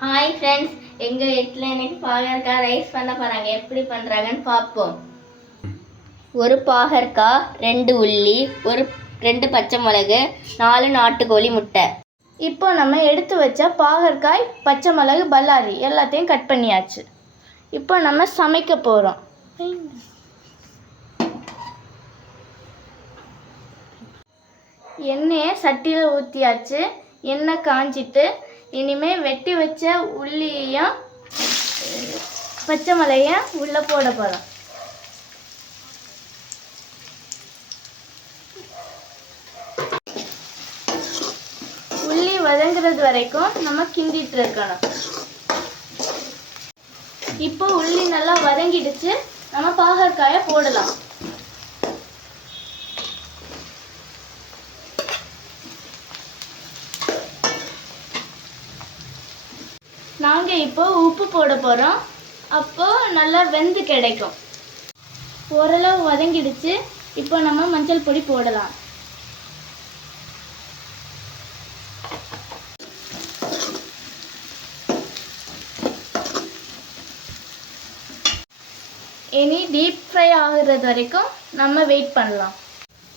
Hi friends எங்கள் வீட்டில் இன்னைக்கு பாகற்காய் ரைஸ் பண்ண போகிறாங்க எப்படி பண்ணுறாங்கன்னு பார்ப்போம் ஒரு பாகற்காய் ரெண்டு உள்ளி ஒரு ரெண்டு பச்சை மிளகு நாலு நாட்டுக்கோழி முட்டை. இப்போ நம்ம எடுத்து வச்ச பாகற்காய் பச்சை மிளகு பல்லாரி எல்லாத்தையும் கட் பண்ணியாச்சு. இப்போ நம்ம சமைக்க போகிறோம் எண்ணெயை சட்டியில் ஊற்றியாச்சு எண்ணெய் காஞ்சிட்டு இனிமே வெட்டி வச்ச உள்ளியையும் பச்சை மிளகையும் உள்ளே போட போகிறோம் உள்ளி வதங்குறது வரைக்கும் நம்ம கிண்டிட்டு இருக்கணும். இப்போ உள்ளி நல்லா வதங்கிடுச்சு. நம்ம பாகற்காயை போடலாம். நாங்கள் இப்போ உப்பு போட போகிறோம் அப்போது நல்லா வெந்து கிடைக்கும். ஓரளவு வதங்கிடுச்சு. இப்போ நம்ம மஞ்சள் பொடி போடலாம். இனி டீப் ஃப்ரை ஆகுறது வரைக்கும் நம்ம வெயிட் பண்ணலாம்.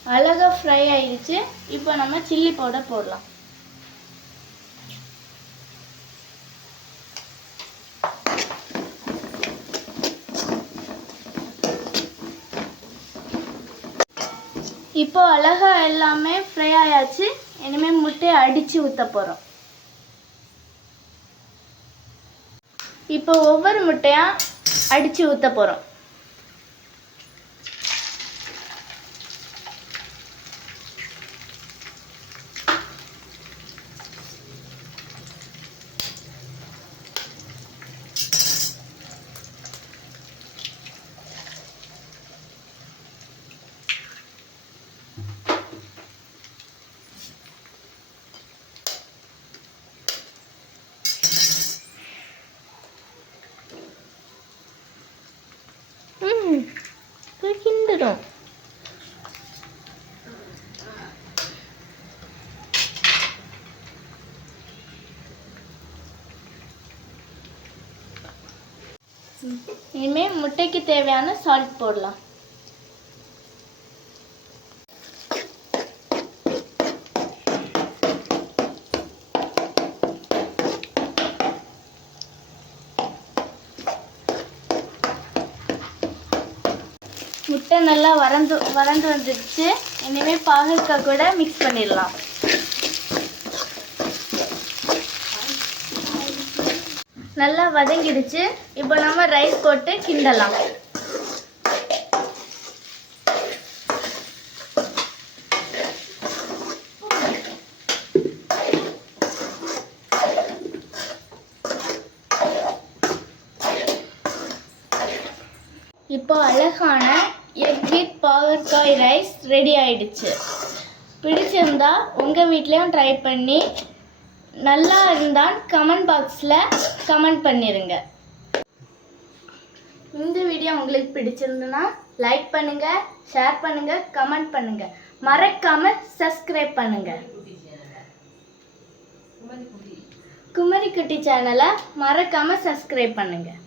அழகாக ஃப்ரை ஆயிடுச்சு. இப்போ நம்ம சில்லி பவுடர் போடலாம். இப்போ அழகா எல்லாமே ஃப்ரை ஆயாச்சு. இனிமேல் முட்டையை அடித்து ஊற்ற போகிறோம் இப்போ ஒவ்வொரு முட்டையாக அடித்து ஊற்ற போகிறோம் இனிமேல் முட்டைக்கு தேவையான சால்ட் போடலாம். முட்டை நல்லா வறந்து வறந்து வந்துடுச்சு இனிமேல் பாகற்காய் கூட மிக்ஸ் பண்ணிடலாம். நல்லா வதங்கிடுச்சு. இப்போ நம்ம ரைஸ் போட்டு கிண்டலாம். இப்போ அழகான எக் பாகற்காய் ரைஸ் ரெடி ஆயிடுச்சு. பிடிச்சிருந்தா உங்கள் வீட்லேயும் ட்ரை பண்ணி நல்லா இருந்தால் கமெண்ட் பாக்ஸில் கமெண்ட் பண்ணிடுங்க இந்த வீடியோ உங்களுக்கு பிடிச்சிருந்ததுன்னா லைக் பண்ணுங்கள் ஷேர் பண்ணுங்கள் கமெண்ட் பண்ணுங்கள் மறக்காமல் சப்ஸ்கிரைப் பண்ணுங்கள் குமரி குட்டி சேனலை மறக்காமல் சப்ஸ்கிரைப் பண்ணுங்கள்